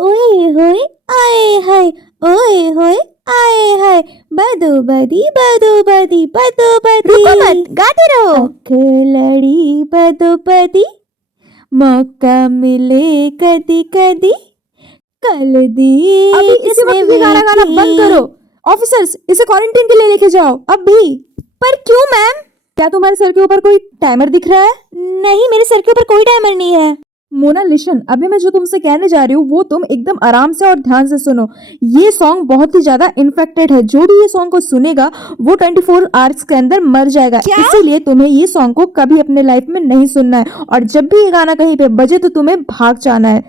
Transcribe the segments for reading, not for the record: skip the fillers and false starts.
ओए होए आए हाय, ओए होए आए हाय, बदो बदी बदो बदी बदो बदी। रुको मत, गाते रहो। अख लड़ी बदो बदी, मौका मिले कदी कदी, कल दी अभी इसी इसने वक्त ये गाना गाना बंद करो। ऑफिसर्स, इसे क्वारंटाइन के लिए लेके जाओ अब भी। पर क्यों मैम? क्या तुम्हारे सर के ऊपर कोई टाइमर दिख रहा है? नहीं, मेरे सर के ऊपर कोई टाइमर नहीं है। मोना लिशन, अभी मैं जो तुमसे कहने जा रही हूँ वो तुम एकदम आराम से और ध्यान से सुनो। ये सॉन्ग बहुत ही ज्यादा इन्फेक्टेड है। जो भी ये सॉन्ग को सुनेगा वो 24 आवर्स के अंदर मर जाएगा। क्या? इसीलिए तुम्हें ये सॉन्ग को कभी अपने लाइफ में नहीं सुनना है, और जब भी ये गाना कहीं पे बजे तो तुम्हें भाग जाना है।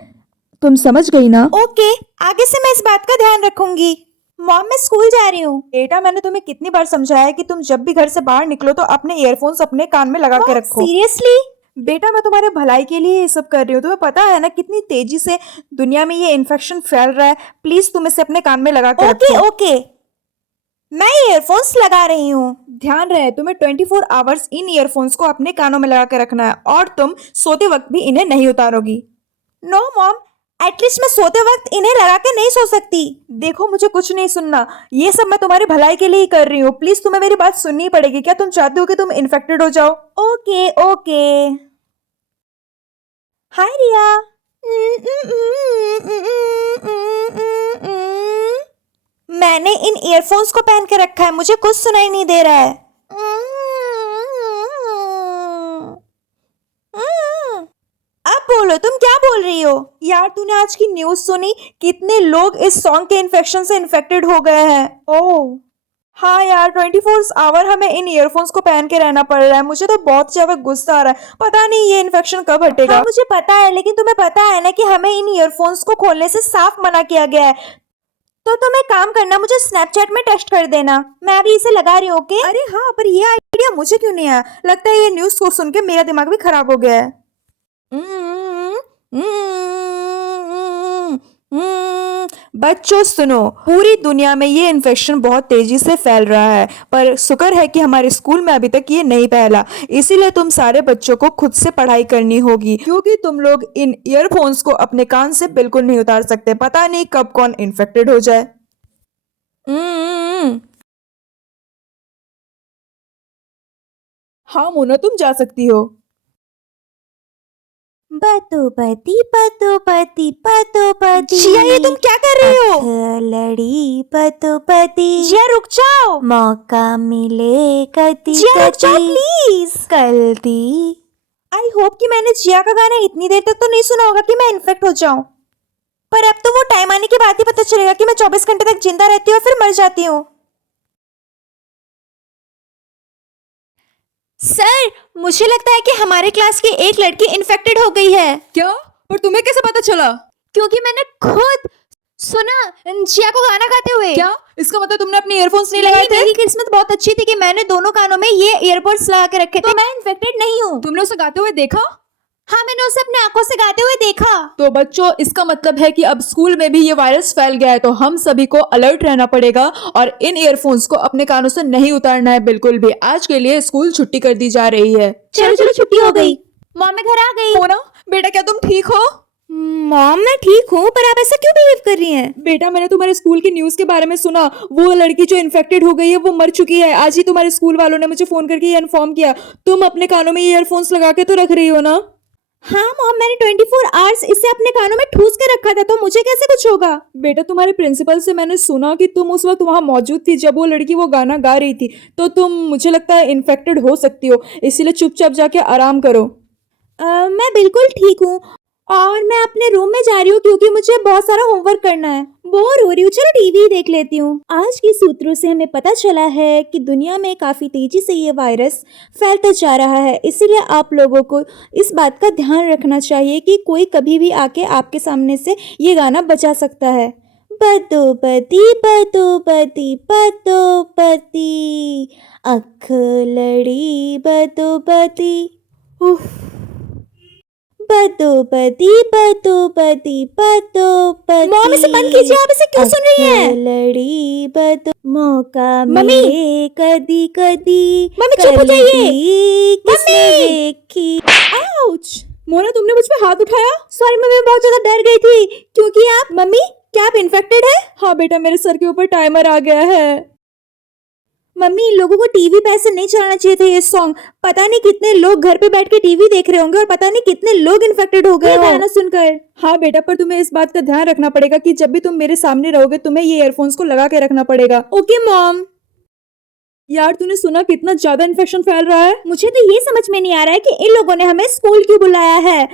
तुम समझ गई ना? ओके, आगे से मैं इस बात का ध्यान रखूंगी। मॉम, मैं स्कूल जा रही हूँ। बेटा, मैंने तुम्हें कितनी बार समझाया है कि तुम जब भी घर से बाहर निकलो तो अपने ईयरफोन्स अपने कान में लगा के रखो। सीरियसली? बेटा, मैं तुम्हारे भलाई के लिए ये सब कर रही हूँ। तुम्हें पता है ना कितनी तेजी से दुनिया में ये इन्फेक्शन फैल रहा है। प्लीज तुम इसे अपने कान में लगा के ओके रखो। ओके, मैं ईयरफोन्स लगा रही हूँ। ध्यान रहे, तुम्हें 24 आवर्स इन ईयरफोन्स को अपने कानों में लगा के रखना है, और तुम सोते वक्त भी इन्हें नहीं उतारोगी। नो मॉम, एटलीस्ट मैं सोते वक्त इन्हें लगा के नहीं सो सकती। देखो, मुझे कुछ नहीं सुनना। ये सब मैं तुम्हारे भलाई के लिए ही कर रही हूँ। प्लीज तुम्हें मेरी बात सुननी पड़ेगी। क्या तुम चाहते हो कि तुम इन्फेक्टेड हो जाओ? Okay okay. हाय रिया। मैंने इन ईयरफोन्स को पहन के रखा है, मुझे कुछ सुनाई नहीं दे रहा है। अब बोलो, तुम क्या बोल रही हो? यार, तूने आज की न्यूज़ सुनी? कितने लोग इस सॉन्ग के इन्फेक्शन से इन्फेक्टेड हो गए हैं। ओह हाँ यार, 24 आवर हमें इन ईयरफोन्स को पहन के रहना पड़ रहा है। मुझे तो बहुत ज्यादा गुस्सा आ रहा है। पता नहीं ये इन्फेक्शन कब हटेगा। हाँ, मुझे पता है, लेकिन तुम्हें पता है ना कि हमें इन ईयरफोन्स को खोलने से साफ मना किया गया है। तो तुम एक काम करना, मुझे स्नैपचैट में टेस्ट कर देना। मैं अभी इसे लगा रही हूँ। ओके? अरे हाँ, पर ये आइडिया मुझे क्यों नहीं आया? लगता है ये न्यूज़ को सुन के मेरा दिमाग भी खराब हो गया है। बच्चों सुनो, पूरी दुनिया में ये इन्फेक्शन बहुत तेजी से फैल रहा है, पर शुक्र है कि हमारे स्कूल में अभी तक ये नहीं फैला। इसीलिए तुम सारे बच्चों को खुद से पढ़ाई करनी होगी, क्योंकि तुम लोग इन ईयरफोन्स को अपने कान से बिल्कुल नहीं उतार सकते। पता नहीं कब कौन इन्फेक्टेड हो जाए। हाँ मोना, तुम जा सकती हो। पतोपति पतोपति पतोपति। जिया, ये तुम क्या कर रही हो? लड़ी पतोपति। जिया, रुक जाओ। मौका मिले कति जिया, रुक जाओ कति, प्लीज। कल दी। आई होप कि मैंने जिया का गाना इतनी देर तक तो नहीं सुना होगा कि मैं इन्फेक्ट हो जाऊं। पर अब तो वो टाइम आने के बाद ही पता चलेगा कि मैं 24 घंटे तक जिंदा रहती हूँ और फिर मर जाती हूँ। सर, मुझे लगता है कि हमारे क्लास की एक लड़की इन्फेक्टेड हो गई है। क्या? पर तुम्हें कैसे पता चला? क्योंकि मैंने खुद सुना जिया को गाना गाते हुए। क्या? इसका मतलब तुमने अपने ईयरफोन्स नहीं लगाए थे? मेरी किस्मत बहुत अच्छी थी कि मैंने दोनों कानों में ये ईयरबड्स लगा के रखे थे। मैं इन्फेक्टेड नहीं हूँ। तुमने उसे गाते हुए देखा? हाँ, मैंने उसे अपने आंखों से गाते हुए देखा। तो बच्चों, इसका मतलब है कि अब स्कूल में भी ये वायरस फैल गया है, तो हम सभी को अलर्ट रहना पड़ेगा और इन ईयरफोन्स को अपने कानों से नहीं उतारना है बिल्कुल भी। आज के लिए स्कूल छुट्टी कर दी जा रही है। चलो चलो, छुट्टी हो गई। मॉम, मैं घर आ गई। मोना बेटा, क्या तुम ठीक हो? मॉम, मैं ठीक हूँ, पर आप ऐसा क्यों बिहेव कर रही हैं? बेटा, मैंने तुम्हारे स्कूल की न्यूज़ के बारे में सुना। वो लड़की जो इन्फेक्टेड हो गई है वो मर चुकी है। आज ही तुम्हारे स्कूल वालों ने मुझे फोन करके ये इन्फॉर्म किया। तुम अपने कानों में ईयरफोन्स लगा के तो रख रही हो ना? हाँ मॉम, मैंने 24 आवर्स इसे अपने कानों में ठूस के रखा था, तो मुझे कैसे कुछ होगा? बेटा, तुम्हारे प्रिंसिपल से मैंने सुना कि तुम उस वक्त वहां मौजूद थी जब वो लड़की वो गाना गा रही थी, तो तुम, मुझे लगता है, इन्फेक्टेड हो सकती हो। इसीलिए चुपचाप जाके आराम करो। मैं बिल्कुल ठीक हूँ, और मैं अपने रूम में जा रही हूँ क्योंकि मुझे बहुत सारा होमवर्क करना है। बोर हो रही हूँ, चलो टीवी देख लेती हूँ। आज के सूत्रों से हमें पता चला है कि दुनिया में काफ़ी तेजी से ये वायरस फैलता जा रहा है। इसीलिए आप लोगों को इस बात का ध्यान रखना चाहिए कि कोई कभी भी आके आपके सामने से ये गाना बजा सकता है। पतोपति पतोपति पतोपति, अख लड़ी पतोपति। पतोपति पतोपति पतोपति। मॉम, इसे बंद कीजिए। आप इसे क्यों सुन रही हैं? लड़ी पतो, मौका मम्मी! मिले कदी कदी। मम्मी, चुप हो जाइए। किसने देखी? आउच! मोना तुमने मुझ पे हाथ उठाया? सॉरी मम्मी, मैं बहुत ज्यादा डर गई थी क्योंकि आप मम्मी क्या आप इन्फेक्टेड है? हाँ बेटा, मेरे सर के ऊपर टाइमर आ गया है। मम्मी, लोगों को टीवी पे ऐसे नहीं चलाना चाहिए था ये सॉन्ग। पता नहीं कितने लोग घर पे बैठ के टीवी देख रहे होंगे और पता नहीं कितने लोग इन्फेक्टेड हो गए गाना सुनकर। हाँ बेटा, पर तुम्हें इस बात का ध्यान रखना पड़ेगा कि जब भी तुम मेरे सामने रहोगे तुम्हें ये ईयरफोन्स को लगा के रखना पड़ेगा। Okay mom. यार तूने सुना कितना ज्यादा इन्फेक्शन फैल रहा है? मुझे तो ये समझ में नहीं आ रहा है कि इन लोगों ने हमें स्कूल क्यों बुलाया है।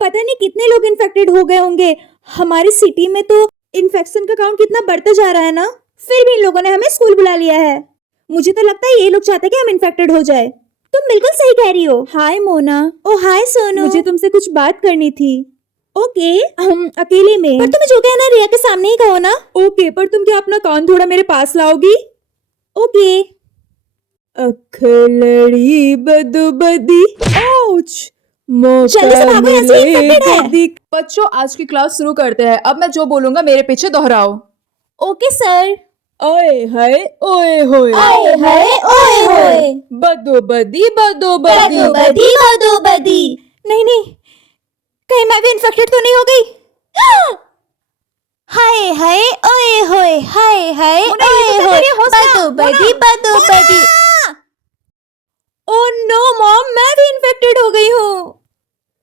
पता नहीं कितने लोग इन्फेक्टेड हो गए होंगे। हमारी सिटी में तो इन्फेक्शन का काउंट कितना बढ़ता जा रहा है ना, फिर भी इन लोगों ने हमें स्कूल बुला लिया है। मुझे तो लगता है ये लोग चाहते हैं कि हम इन्फेक्टेड हो जाए। तुम बिल्कुल सही कह रही हो। हाय मोना। ओ हाय सोनू। मुझे तुमसे कुछ बात करनी थी। ओके, हम अकेले में। पर तुम्हें जो कहना है रिया के सामने ही कहो ना। ओके, पर तुम क्या अपना कान थोड़ा मेरे पास लाओगी? ओके। अखलड़ी बदबदी, ouch! जल्दी से भागो, यहाँ से infected है। बच्चों, आज की क्लास शुरू करते हैं। अब मैं जो बोलूंगा मेरे पीछे दोहराओ। Okay sir. ओए हाय ओए होए, ओए हाय ओए होए, बदोबदी बदोबदी। बदोबदी बदोबदी। नहीं नहीं, कहीं मैं भी इन्फेक्टेड तो नहीं हो गई? हाय हाय ओए होए, हाय हाय ओए होए, बदोबदी बदोबदी। ओह नो मॉम, मैं भी इन्फेक्टेड हो गई हूँ।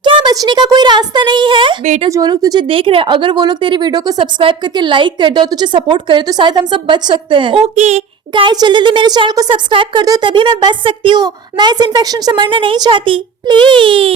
क्या बचने का कोई रास्ता नहीं है? बेटा, जो लोग तुझे देख रहे हैं अगर वो लोग तेरी वीडियो को सब्सक्राइब करके लाइक कर दे और तुझे सपोर्ट करे तो शायद हम सब बच सकते हैं। ओके गाइस, जल्दी मेरे चैनल को सब्सक्राइब कर दो, तभी मैं बच सकती हूँ। मैं इस इन्फेक्शन से मरना नहीं चाहती, प्लीज।